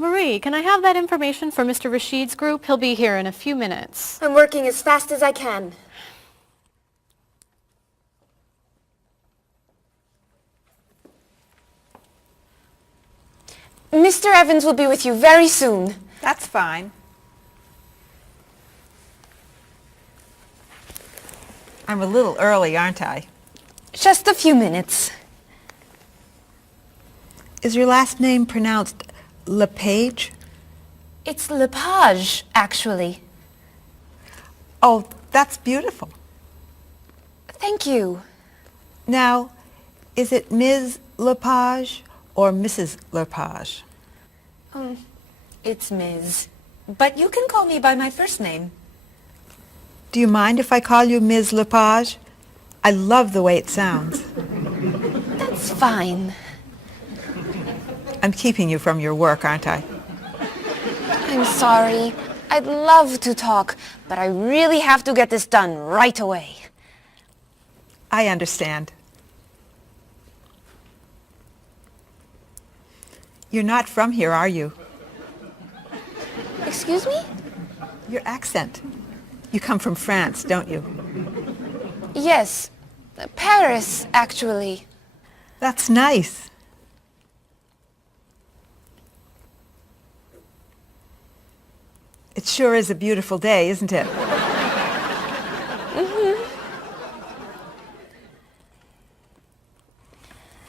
Marie, can I have that information for Mr. Rashid's group? He'll be here in a few minutes. I'm working as fast as I can. Mr. Evans will be with you very soon. That's fine. I'm a little early, aren't I? Just a few minutes. Is your last name pronounced LePage? It's Lepage, actually. Oh, that's beautiful. Thank you. Now, is it Ms. Lepage or Mrs. Lepage? It's Ms. But you can call me by my first name. Do you mind if I call you Ms. Lepage? I love the way it sounds. That's fine. I'm keeping you from your work, aren't I? I'm sorry. I'd love to talk, but I really have to get this done right away. I understand. You're not from here, are you? Excuse me? Your accent. You come from France, don't you? Yes. Paris, actually. That's nice. It sure is a beautiful day, isn't it?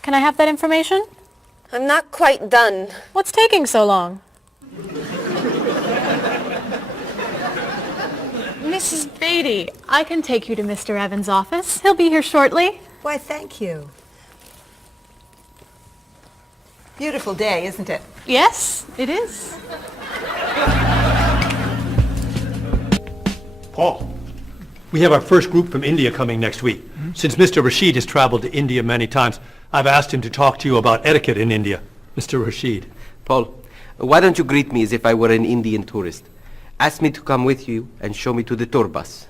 Can I have that information? I'm not quite done. What's taking so long? Mrs. Beatty, I can take you to Mr. Evans' office. He'll be here shortly. Why, thank you. Beautiful day, isn't it? Yes, it is. Paul, we have our first group from India coming next week. Since Mr. Rashid has traveled to India many times, I've asked him to talk to you about etiquette in India. Mr. Rashid. Paul, why don't you greet me as if I were an Indian tourist? Ask me to come with you and show me to the tour bus.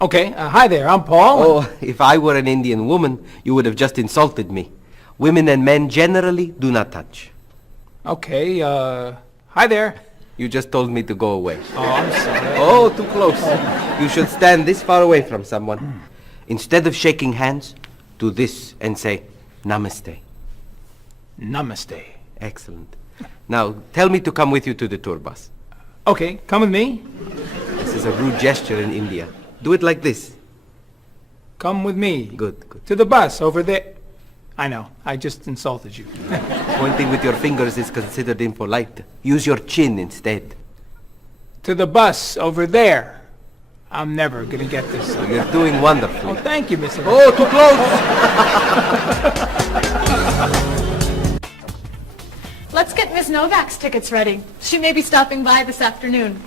Okay, hi there, I'm Paul. Oh, if I were an Indian woman, you would have just insulted me. Women and men generally do not touch. Okay, hi there. You just told me to go away. Oh, I'm sorry. Oh, too close. You should stand this far away from someone. Instead of shaking hands, do this and say, Namaste. Namaste. Excellent. Now, tell me to come with you to the tour bus. Okay, come with me. This is a rude gesture in India. Do it like this. Come with me. Good, good. To the bus over there. I know, I just insulted you. Pointing with your fingers is considered impolite. Use your chin instead. To the bus over there. I'm never gonna get this. You're doing wonderfully. Oh, thank you, Mr. Oh, too close! Let's get Miss Novak's tickets ready. She may be stopping by this afternoon.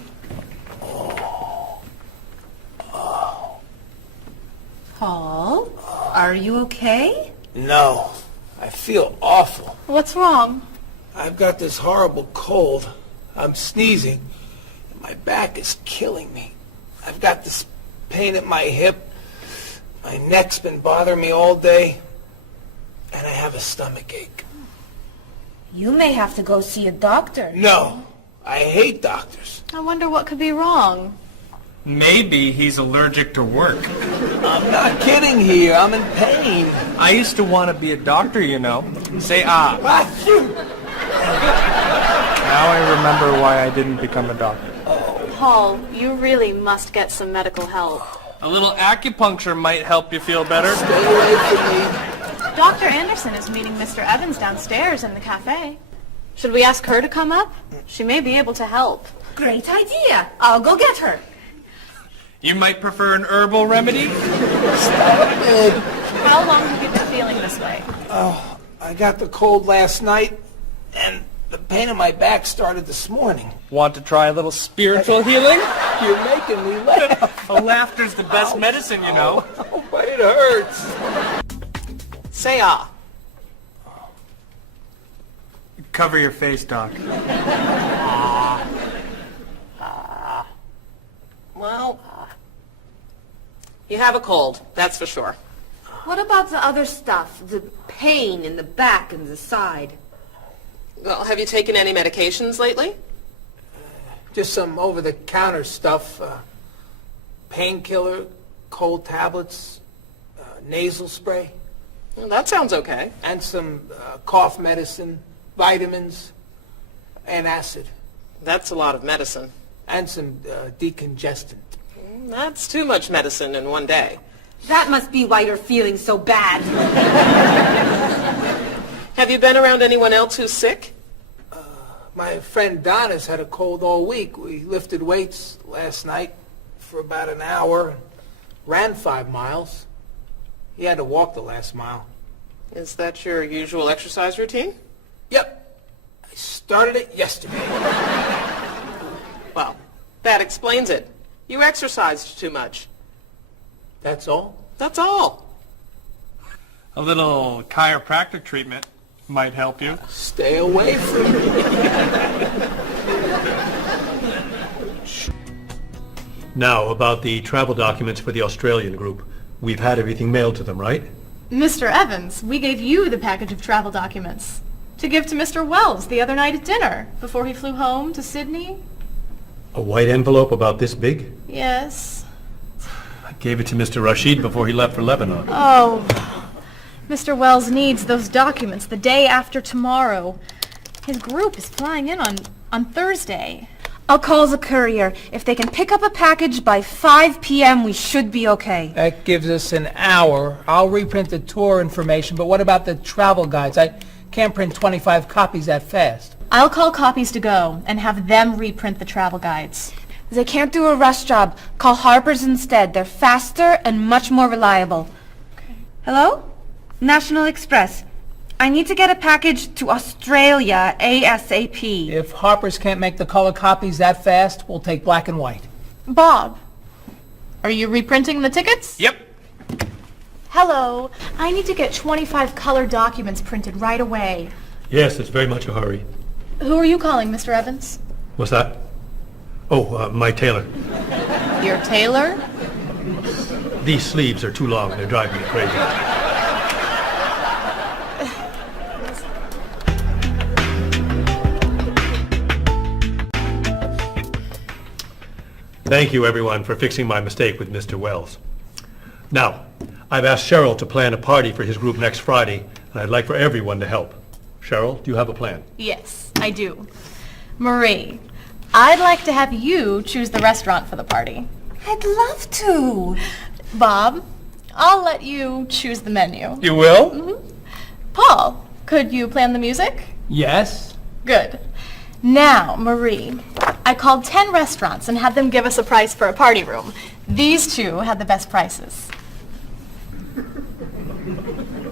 Paul, are you okay? No, I feel awful. What's wrong? I've got this horrible cold. I'm sneezing, and my back is killing me. I've got this pain at my hip. My neck's been bothering me all day, and I have a stomach ache. You may have to go see a doctor. No, I hate doctors. I wonder what could be wrong. Maybe he's allergic to work. I'm not kidding here. I'm in pain. I used to want to be a doctor, you know. Say ah. Now I remember why I didn't become a doctor. Paul, you really must get some medical help. A little acupuncture might help you feel better. Stay away from me. Dr. Anderson is meeting Mr. Evans downstairs in the cafe. Should we ask her to come up? She may be able to help. Great idea. I'll go get her. You might prefer an herbal remedy? Stop it. How long have you been feeling this way? Oh, I got the cold last night, and the pain in my back started this morning. Want to try a little spiritual healing? You're making me laugh. Oh, laughter's the best medicine, you know. Oh, but it hurts. Say ah. Cover your face, Doc. Well, you have a cold, that's for sure. What about the other stuff? The pain in the back and the side? Well, have you taken any medications lately? Just some over-the-counter stuff. Painkiller, cold tablets, nasal spray. Well, that sounds okay. And some cough medicine, vitamins, and acid. That's a lot of medicine. And some decongestant. That's too much medicine in one day. That must be why you're feeling so bad. Have you been around anyone else who's sick? My friend Donna's had a cold all week. We lifted weights last night for about an hour, ran 5 miles. He had to walk the last mile. Is that your usual exercise routine? Yep. I started it yesterday. Well, that explains it. You exercised too much. That's all? That's all. A little chiropractic treatment might help you. Stay away from me. Now, about the travel documents for the Australian group. We've had everything mailed to them, right? Mr. Evans, we gave you the package of travel documents to give to Mr. Wells the other night at dinner before he flew home to Sydney. A white envelope about this big? Yes. I gave it to Mr. Rashid before he left for Lebanon. Oh, Mr. Wells needs those documents the day after tomorrow. His group is flying in on Thursday. I'll call the courier. If they can pick up a package by 5 p.m., we should be okay. That gives us an hour. I'll reprint the tour information, but what about the travel guides? I can't print 25 copies that fast. I'll call Copies to Go and have them reprint the travel guides. They can't do a rush job. Call Harper's instead. They're faster and much more reliable. Okay. Hello? National Express. I need to get a package to Australia ASAP. If Harper's can't make the color copies that fast, we'll take black and white. Bob, are you reprinting the tickets? Yep. Hello. I need to get 25 color documents printed right away. Yes, it's very much a hurry. Who are you calling, Mr. Evans? What's that? Oh, my tailor. Your tailor? These sleeves are too long. They're driving me crazy. Thank you, everyone, for fixing my mistake with Mr. Wells. Now, I've asked Cheryl to plan a party for his group next Friday, and I'd like for everyone to help. Cheryl, do you have a plan? Yes, I do. Marie, I'd like to have you choose the restaurant for the party. I'd love to. Bob, I'll let you choose the menu. You will? Mm-hmm. Paul, could you plan the music? Yes? Good. Now, Marie, I called 10 restaurants and had them give us a price for a party room. These two had the best prices.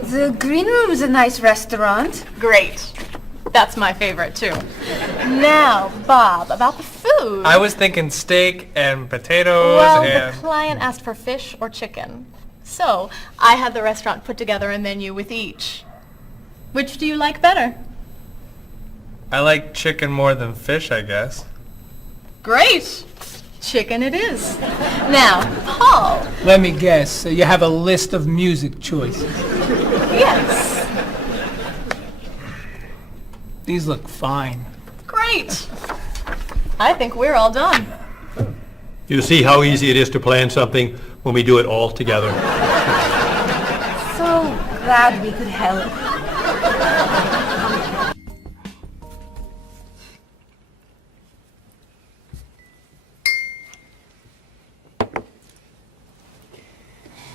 The Green Room's a nice restaurant. Great. That's my favorite, too. Now, Bob, about the food. I was thinking steak and potatoes Well, and... the client asked for fish or chicken. So, I had the restaurant put together a menu with each. Which do you like better? I like chicken more than fish, I guess. Great. Chicken it is. Now, Paul. Let me guess. You have a list of music choices. Yes. These look fine. Great. I think we're all done. You see how easy it is to plan something when we do it all together? So glad we could help.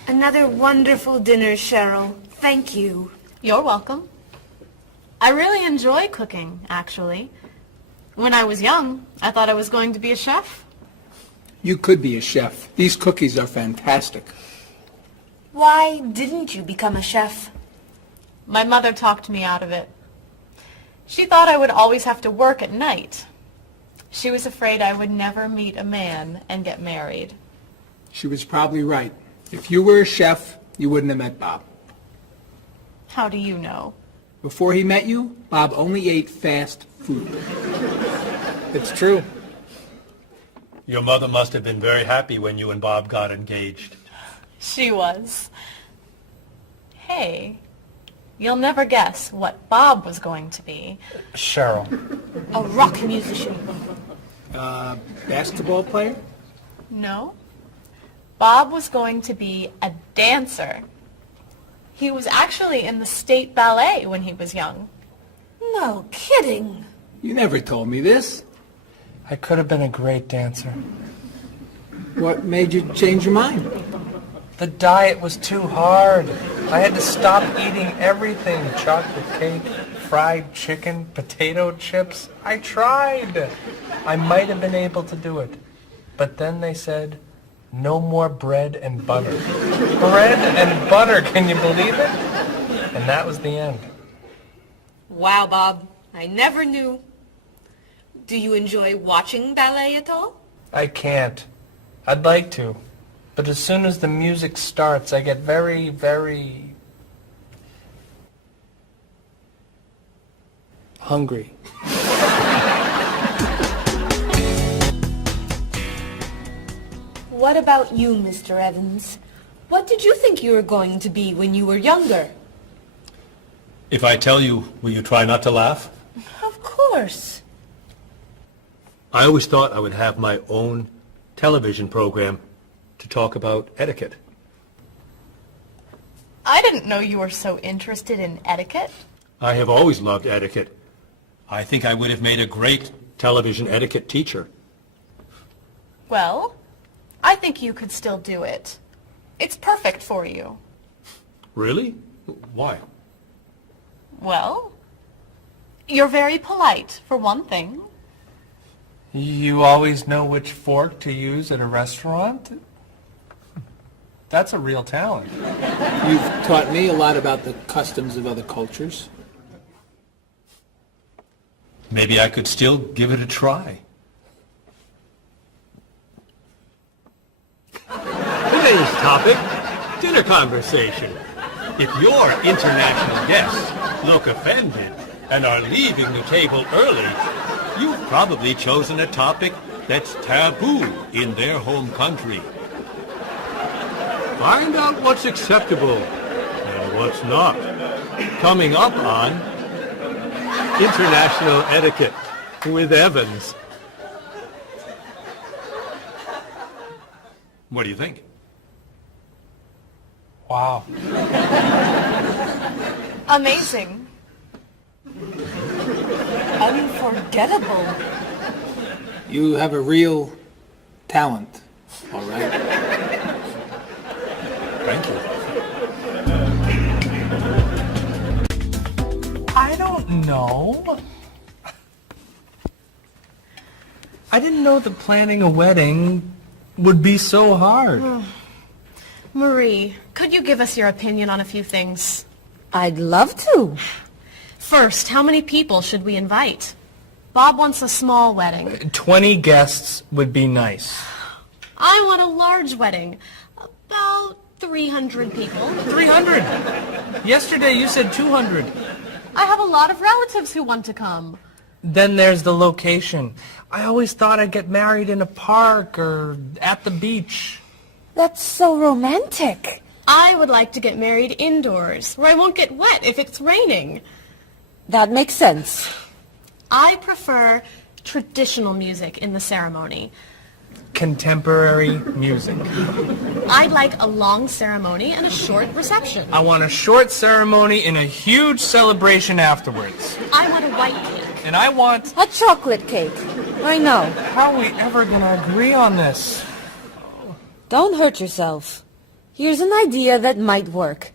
Another wonderful dinner, Cheryl. Thank you. You're welcome. I really enjoy cooking, actually. When I was young, I thought I was going to be a chef. You could be a chef. These cookies are fantastic. Why didn't you become a chef? My mother talked me out of it. She thought I would always have to work at night. She was afraid I would never meet a man and get married. She was probably right. If you were a chef, you wouldn't have met Bob. How do you know? Before he met you, Bob only ate fast food. It's true. Your mother must have been very happy when you and Bob got engaged. She was. Hey, You'll never guess what Bob was going to be. Cheryl. A rock musician. Basketball player? No. Bob was going to be a dancer. He was actually in the state ballet when he was young. No kidding. You never told me this. I could have been a great dancer. What made you change your mind? The diet was too hard. I had to stop eating everything. Chocolate cake, fried chicken, potato chips. I tried. I might have been able to do it. But then they said, no more bread and butter. Bread and butter, can you believe it? And that was the end. Wow, Bob. I never knew. Do you enjoy watching ballet at all? I can't. I'd like to. But as soon as the music starts, I get very, very hungry. What about you, Mr. Evans? What did you think you were going to be when you were younger? If I tell you, will you try not to laugh? Of course. I always thought I would have my own television program to talk about etiquette. I didn't know you were so interested in etiquette. I have always loved etiquette. I think I would have made a great television etiquette teacher. Well, I think you could still do it. It's perfect for you. Really? Why? Well, you're very polite, for one thing. You always know which fork to use at a restaurant? That's a real talent. You've taught me a lot about the customs of other cultures. Maybe I could still give it a try. Today's topic, dinner conversation. If your international guests look offended and are leaving the table early, you've probably chosen a topic that's taboo in their home country. Find out what's acceptable and what's not. Coming up on International Etiquette with Evans. What do you think? Wow. Amazing. Unforgettable. You have a real talent, all right? Thank you. I don't know. I didn't know that planning a wedding would be so hard. Marie, could you give us your opinion on a few things? I'd love to. First, how many people should we invite? Bob wants a small wedding. 20 guests would be nice. I want a large wedding. About 300 people. 300. Yesterday you said 200. I have a lot of relatives who want to come. Then there's the location. I always thought I'd get married in a park or at the beach. That's so romantic. I would like to get married indoors, where I won't get wet if it's raining. That makes sense. I prefer traditional music in the ceremony. Contemporary music. I'd like a long ceremony and a short reception. I want a short ceremony and a huge celebration afterwards. I want a white cake. And I want... A chocolate cake. I know. How are we ever gonna agree on this? Don't hurt yourself. Here's an idea that might work.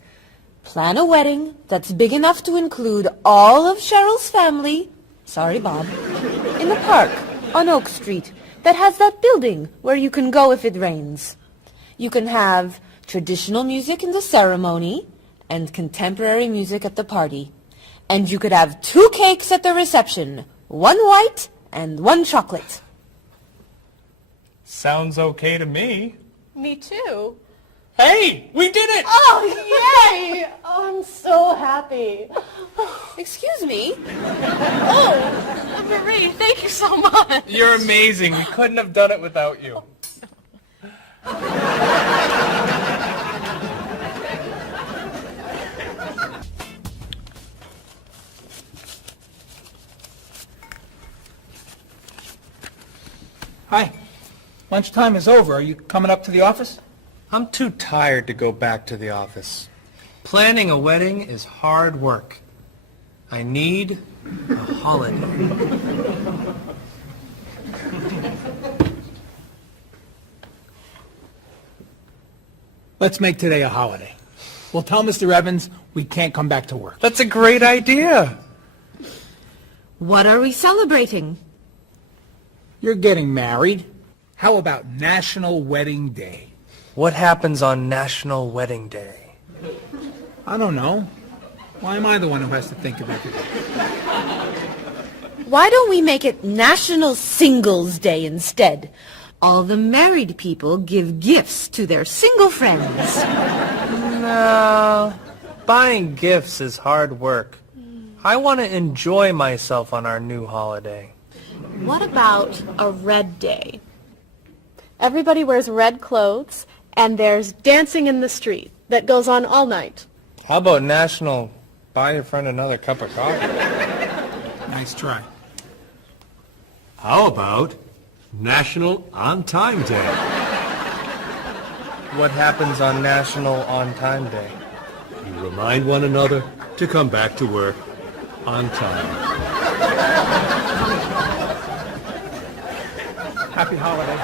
Plan a wedding that's big enough to include all of Cheryl's family, sorry Bob, in a park on Oak Street that has that building where you can go if it rains. You can have traditional music in the ceremony and contemporary music at the party. And you could have 2 cakes at the reception, 1 white and 1 chocolate. Sounds okay to me. Me too. Hey, we did it! Oh, yay! Oh, I'm so happy. Excuse me? Oh, Marie, thank you so much. You're amazing. We couldn't have done it without you. Hi. Lunchtime is over. Are you coming up to the office? I'm too tired to go back to the office. Planning a wedding is hard work. I need a holiday. Let's make today a holiday. We'll tell Mr. Evans we can't come back to work. That's a great idea. What are we celebrating? You're getting married. How about National Wedding Day? What happens on National Wedding Day? I don't know. Why am I the one who has to think of everything? Why don't we make it National Singles Day instead? All the married people give gifts to their single friends. No, buying gifts is hard work. I want to enjoy myself on our new holiday. What about a red day? Everybody wears red clothes, and there's dancing in the street that goes on all night. How about National Buy Your Friend Another Cup of Coffee? Nice try. How about National On Time Day? What happens on National On Time Day? You remind one another to come back to work on time. Happy holiday.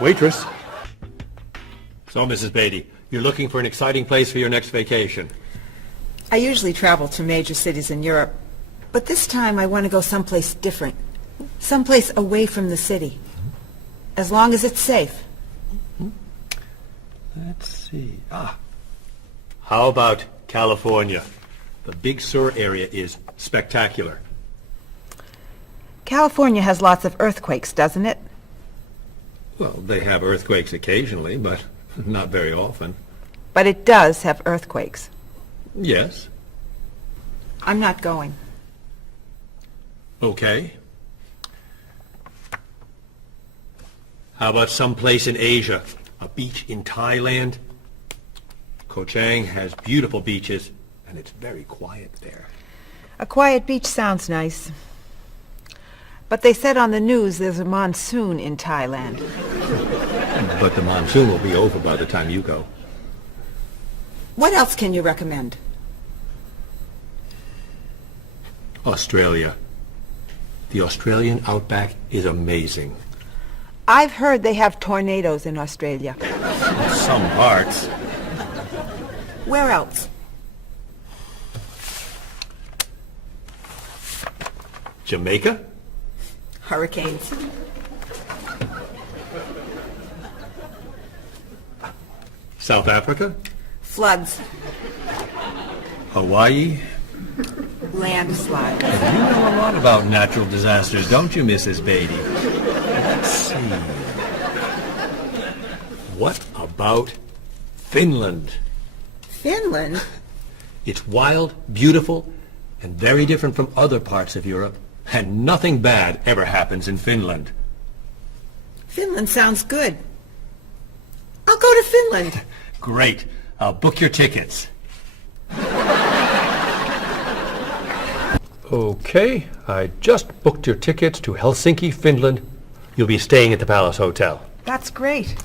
Waitress. So, Mrs. Beatty, you're looking for an exciting place for your next vacation. I usually travel to major cities in Europe, but this time I want to go someplace different, someplace away from the city, as long as it's safe. Let's see. How about California? The Big Sur area is spectacular. California has lots of earthquakes, doesn't it? Well, they have earthquakes occasionally, but not very often. But it does have earthquakes. Yes. I'm not going. Okay. How about someplace in Asia? A beach in Thailand? Koh Chang has beautiful beaches, and it's very quiet there. A quiet beach sounds nice. But they said on the news there's a monsoon in Thailand. But the monsoon will be over by the time you go. What else can you recommend? Australia. The Australian outback is amazing. I've heard they have tornadoes in Australia. Some parts. Where else? Jamaica? Hurricanes. South Africa? Floods. Hawaii? Landslides. You know a lot about natural disasters, don't you, Mrs. Beatty? Let's see. What about Finland? Finland? It's wild, beautiful, and very different from other parts of Europe. And nothing bad ever happens in Finland. Finland sounds good. I'll go to Finland. Great. I'll book your tickets. Okay, I just booked your tickets to Helsinki, Finland. You'll be staying at the Palace Hotel. That's great.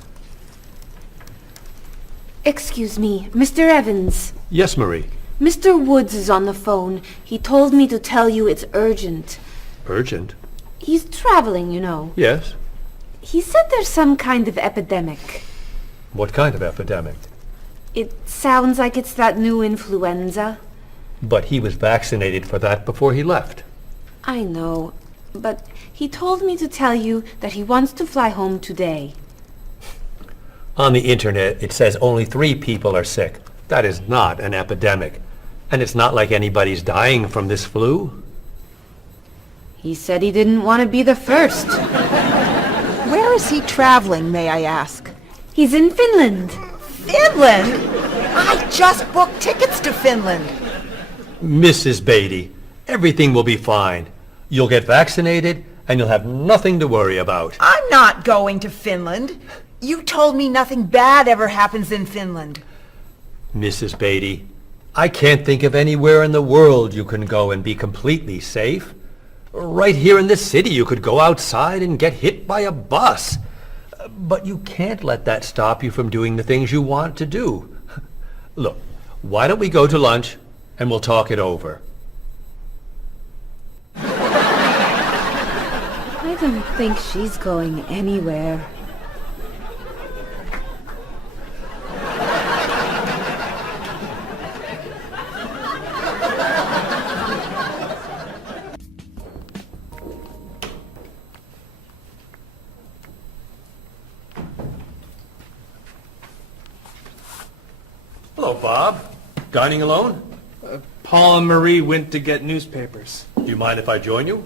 Excuse me, Mr. Evans. Yes, Marie. Mr. Woods is on the phone. He told me to tell you it's urgent. Urgent? He's traveling, you know. Yes. He said there's some kind of epidemic. What kind of epidemic? It sounds like it's that new influenza. But he was vaccinated for that before he left. I know, but he told me to tell you that he wants to fly home today. On the internet, it says only 3 people are sick. That is not an epidemic. And it's not like anybody's dying from this flu. He said he didn't want to be the first. Where is he traveling, may I ask? He's in Finland. Finland? I just booked tickets to Finland. Mrs. Beatty, everything will be fine. You'll get vaccinated, and you'll have nothing to worry about. I'm not going to Finland. You told me nothing bad ever happens in Finland. Mrs. Beatty, I can't think of anywhere in the world you can go and be completely safe. Right here in this city, you could go outside and get hit by a bus. But you can't let that stop you from doing the things you want to do. Look, why don't we go to lunch and we'll talk it over? I don't think she's going anywhere. Hello, Bob. Dining alone? Paul and Marie went to get newspapers. Do you mind if I join you?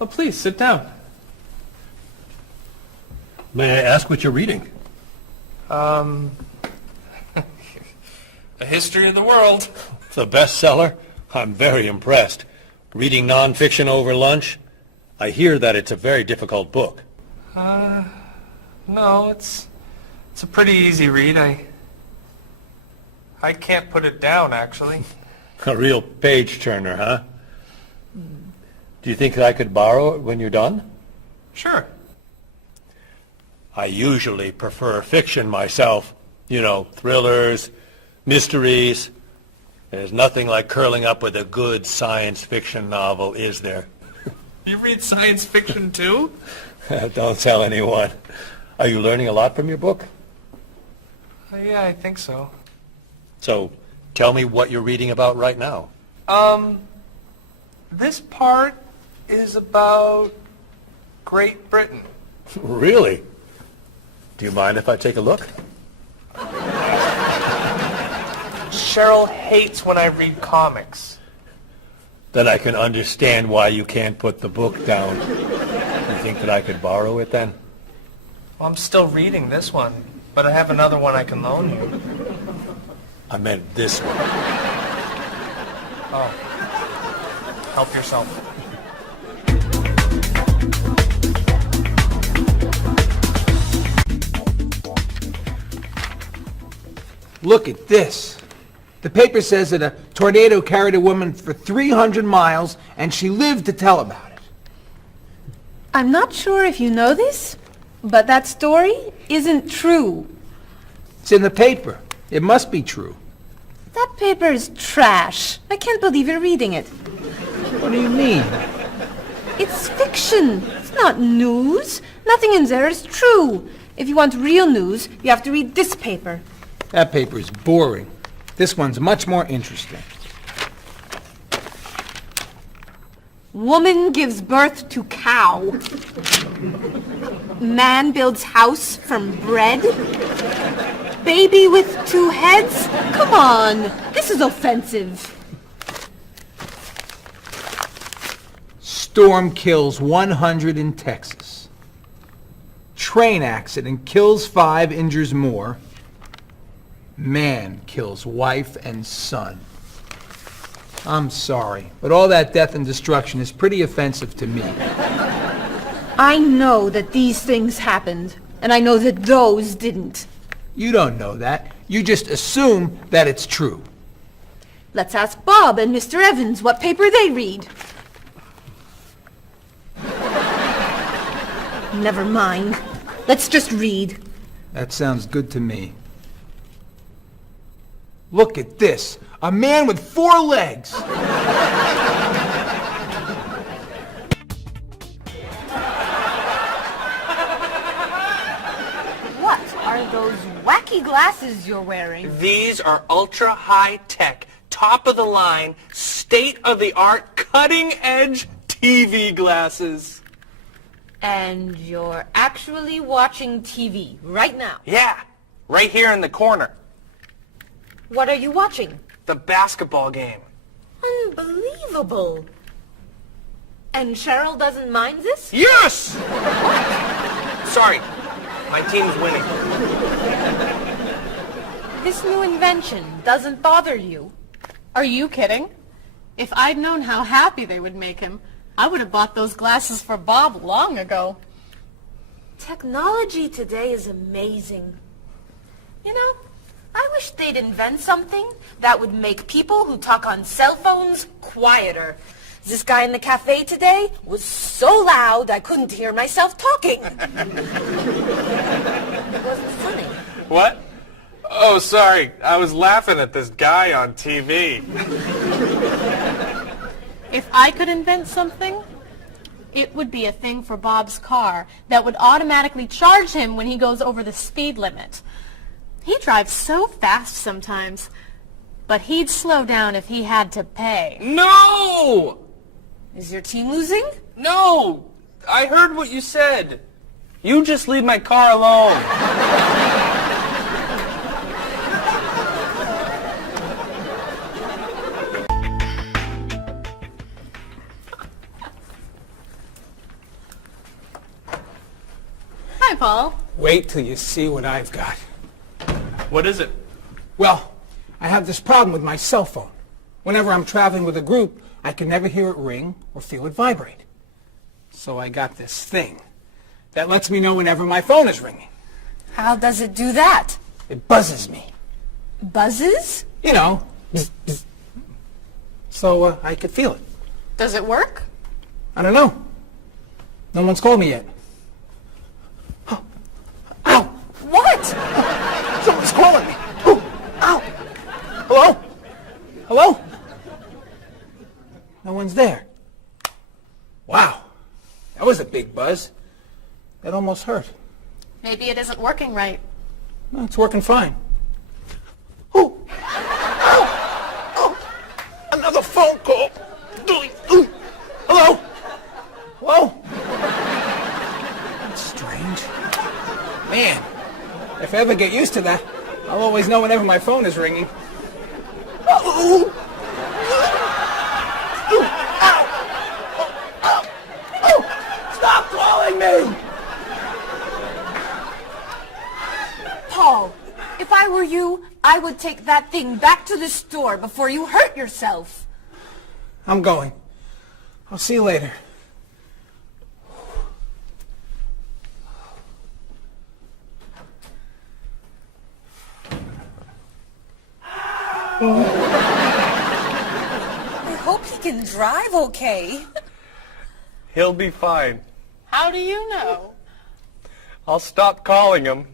Oh, please, sit down. May I ask what you're reading? A history of the world. It's a bestseller. I'm very impressed. Reading nonfiction over lunch? I hear that it's a very difficult book. No, it's a pretty easy read. I can't put it down, actually. A real page-turner, huh? Do you think I could borrow it when you're done? Sure. I usually prefer fiction myself. You know, thrillers, mysteries. There's nothing like curling up with a good science fiction novel, is there? You read science fiction, too? Don't tell anyone. Are you learning a lot from your book? Yeah, I think so. So, tell me what you're reading about right now. This part is about Great Britain. Really? Do you mind if I take a look? Cheryl hates when I read comics. Then I can understand why you can't put the book down. You think that I could borrow it then? Well, I'm still reading this one, but I have another one I can loan you. I meant this one. Oh. Help yourself. Look at this. The paper says that a tornado carried a woman for 300 miles, and she lived to tell about it. I'm not sure if you know this, but that story isn't true. It's in the paper. It must be true. That paper is trash. I can't believe you're reading it. What do you mean? It's fiction. It's not news. Nothing in there is true. If you want real news, you have to read this paper. That paper is boring. This one's much more interesting. Woman gives birth to cow. Man builds house from bread. Baby with 2 heads? Come on, this is offensive. Storm kills 100 in Texas. Train accident kills 5, injures more. Man kills wife and son. I'm sorry, but all that death and destruction is pretty offensive to me. I know that these things happened, and I know that those didn't. You don't know that. You just assume that it's true. Let's ask Bob and Mr. Evans what paper they read. Never mind. Let's just read. That sounds good to me. Look at this. A man with 4 legs. What are those wacky glasses you're wearing? These are ultra high tech, top of the line, state of the art, cutting edge TV glasses. And you're actually watching TV right now. Yeah, right here in the corner. What are you watching? The basketball game. Unbelievable. And Cheryl doesn't mind this? Yes! Sorry, my team's winning. This new invention doesn't bother you. Are you kidding? If I'd known how happy they would make him, I would have bought those glasses for Bob long ago. Technology today is amazing. You know, I wish they'd invent something that would make people who talk on cell phones quieter. This guy in the cafe today was so loud I couldn't hear myself talking. It wasn't funny. What? Oh, sorry. I was laughing at this guy on TV. If I could invent something, it would be a thing for Bob's car that would automatically charge him when he goes over the speed limit. He drives so fast sometimes, but he'd slow down if he had to pay. No! Is your team losing? No! I heard what you said. You just leave my car alone. Hi, Paul. Wait till you see what I've got. What is it? Well, I have this problem with my cell phone. Whenever I'm traveling with a group, I can never hear it ring or feel it vibrate. So I got this thing that lets me know whenever my phone is ringing. How does it do that? It buzzes me. Buzzes? You know, bzz, bzz. So I could feel it. Does it work? I don't know. No one's called me yet. Oh. Ow! What? Someone's calling me. Oh. Ow! Hello? Hello? No one's there. Wow. That was a big buzz. That almost hurt. Maybe it isn't working right. No, it's working fine. Oh! Ow! Oh! Another phone call. Ooh. Hello? Hello? That's strange. Man, if I ever get used to that, I'll always know whenever my phone is ringing. Oh! Stop calling me! Paul, if I were you, I would take that thing back to the store before you hurt yourself. I'm going. I'll see you later. I hope he can drive okay. He'll be fine. How do you know? I'll stop calling him.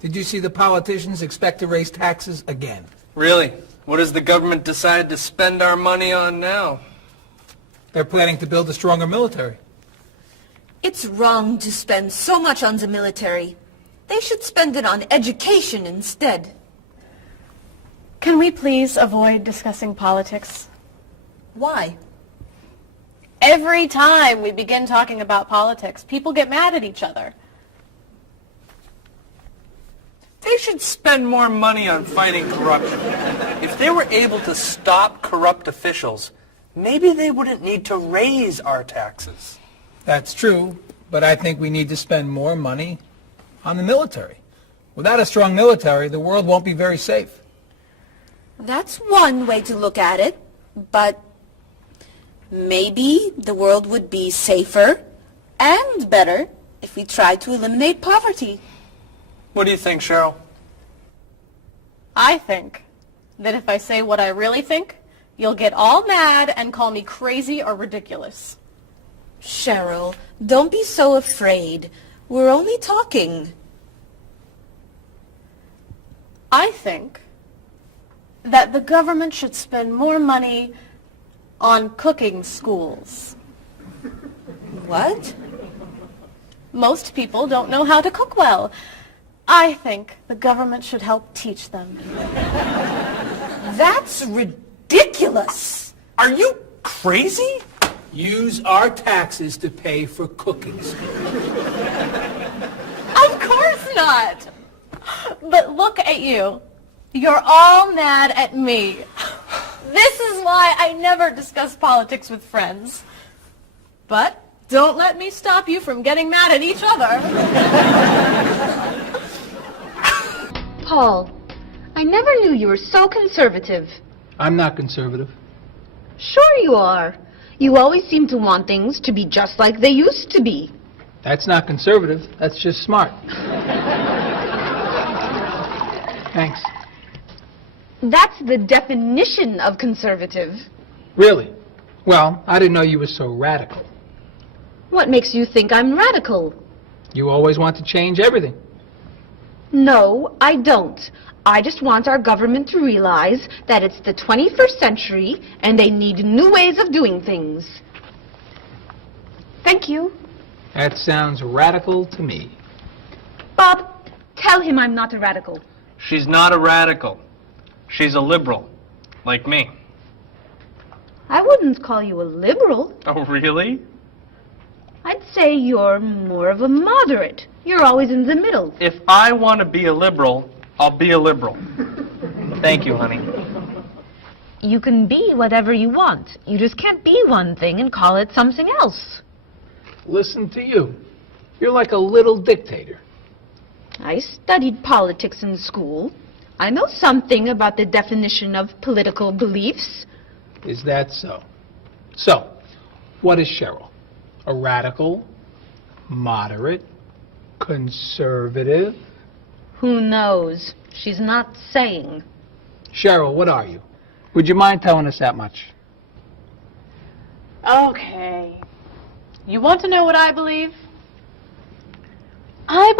Did you see the politicians expect to raise taxes again? Really? What has the government decided to spend our money on now? They're planning to build a stronger military. It's wrong to spend so much on the military. They should spend it on education instead. Can we please avoid discussing politics? Why? Every time we begin talking about politics, people get mad at each other. They should spend more money on fighting corruption. If they were able to stop corrupt officials, maybe they wouldn't need to raise our taxes. That's true, but I think we need to spend more money on the military. Without a strong military, the world won't be very safe. That's one way to look at it, but maybe the world would be safer and better if we tried to eliminate poverty. What do you think, Cheryl? I think that if I say what I really think, you'll get all mad and call me crazy or ridiculous. Cheryl, don't be so afraid. We're only talking. I think that the government should spend more money on cooking schools. What? Most people don't know how to cook well. I think the government should help teach them. That's ridiculous. Are you crazy? Use our taxes to pay for cooking school. Of course not. But look at you. You're all mad at me. This is why I never discuss politics with friends. But don't let me stop you from getting mad at each other. Paul, I never knew you were so conservative. I'm not conservative. Sure you are. You always seem to want things to be just like they used to be. That's not conservative. That's just smart. Thanks. That's the definition of conservative. Really? Well, I didn't know you were so radical. What makes you think I'm radical? You always want to change everything. No, I don't. I just want our government to realize that it's the 21st century and they need new ways of doing things. Thank you. That sounds radical to me. Bob, tell him I'm not a radical. She's not a radical. She's a liberal, like me. I wouldn't call you a liberal. Oh, really? I'd say you're more of a moderate. You're always in the middle. If I want to be a liberal, I'll be a liberal. Thank you, honey. You can be whatever you want. You just can't be one thing and call it something else. Listen to you. You're like a little dictator. I studied politics in school. I know something about the definition of political beliefs. Is that so? So, what is Cheryl? A radical, moderate, conservative? Who knows? She's not saying. Cheryl, what are you? Would you mind telling us that much? Okay. You want to know what I believe? I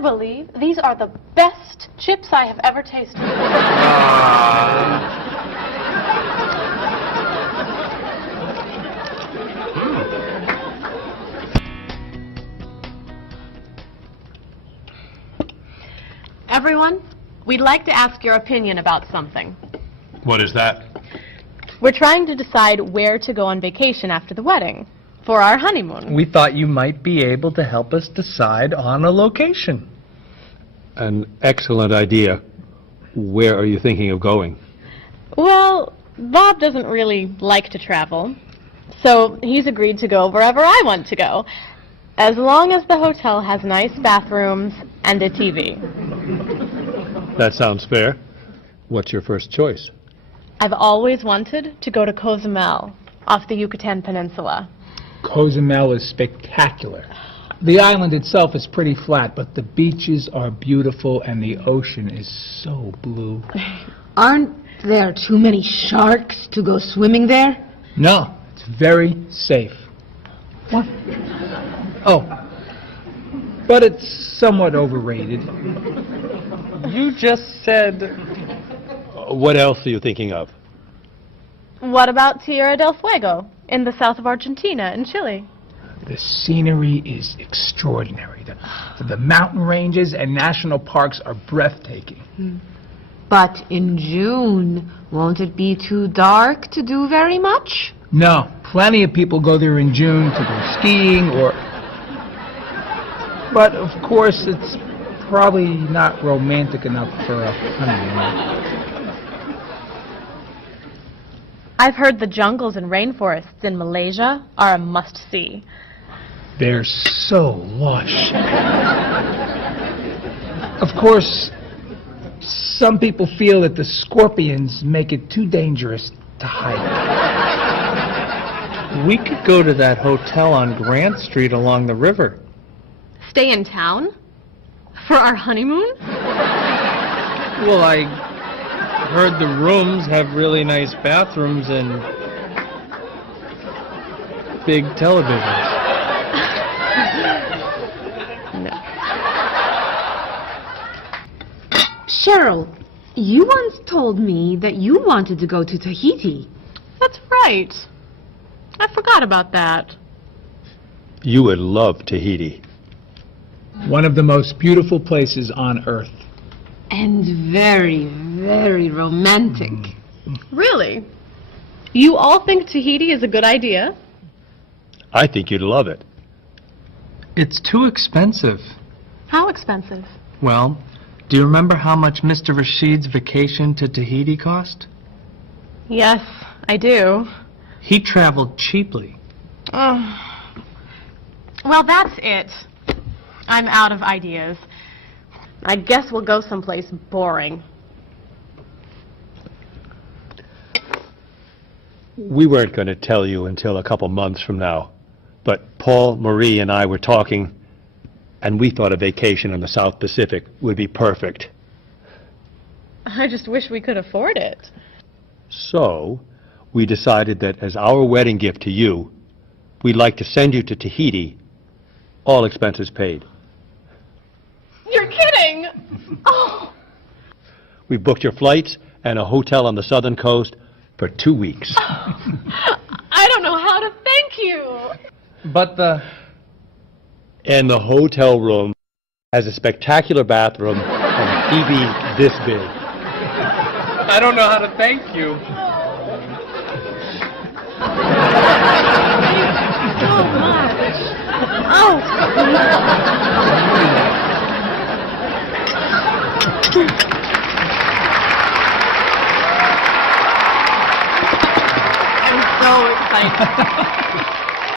believe these are the best chips I have ever tasted. Everyone, we'd like to ask your opinion about something. What is that? We're trying to decide where to go on vacation after the wedding for our honeymoon. We thought you might be able to help us decide on a location. An excellent idea. Where are you thinking of going? Well, Bob doesn't really like to travel, so he's agreed to go wherever I want to go, as long as the hotel has nice bathrooms and a TV. That sounds fair. What's your first choice? I've always wanted to go to Cozumel, off the Yucatan Peninsula. Cozumel is spectacular. The island itself is pretty flat, but the beaches are beautiful and the ocean is so blue. Aren't there too many sharks to go swimming there? No, it's very safe. What? Oh, but it's somewhat overrated. You just said... What else are you thinking of? What about Tierra del Fuego, in the south of Argentina and Chile? The scenery is extraordinary. The mountain ranges and national parks are breathtaking. But in June, won't it be too dark to do very much? No, plenty of people go there in June to go skiing or... But, of course, it's probably not romantic enough for a honeymoon. I've heard the jungles and rainforests in Malaysia are a must-see. They're so lush. Of course, some people feel that the scorpions make it too dangerous to hike. We could go to that hotel on Grant Street along the river. Stay in town? For our honeymoon? Well, I heard the rooms have really nice bathrooms and big televisions. Cheryl, you once told me that you wanted to go to Tahiti. That's right. I forgot about that. You would love Tahiti. One of the most beautiful places on Earth. And very, very romantic. Really? You all think Tahiti is a good idea? I think you'd love it. It's too expensive. How expensive? Well, do you remember how much Mr. Rashid's vacation to Tahiti cost? Yes, I do. He traveled cheaply. Oh. Well, that's it. I'm out of ideas. I guess we'll go someplace boring. We weren't going to tell you until a couple months from now, but Paul, Marie, and I were talking, and we thought a vacation in the South Pacific would be perfect. I just wish we could afford it. So, we decided that as our wedding gift to you, we'd like to send you to Tahiti, all expenses paid. You're kidding! Oh! We booked your flights and a hotel on the southern coast for 2 weeks. I don't know how to thank you! But And the hotel room has a spectacular bathroom and TV this big. I don't know how to thank you. So much. Oh! I'm so excited.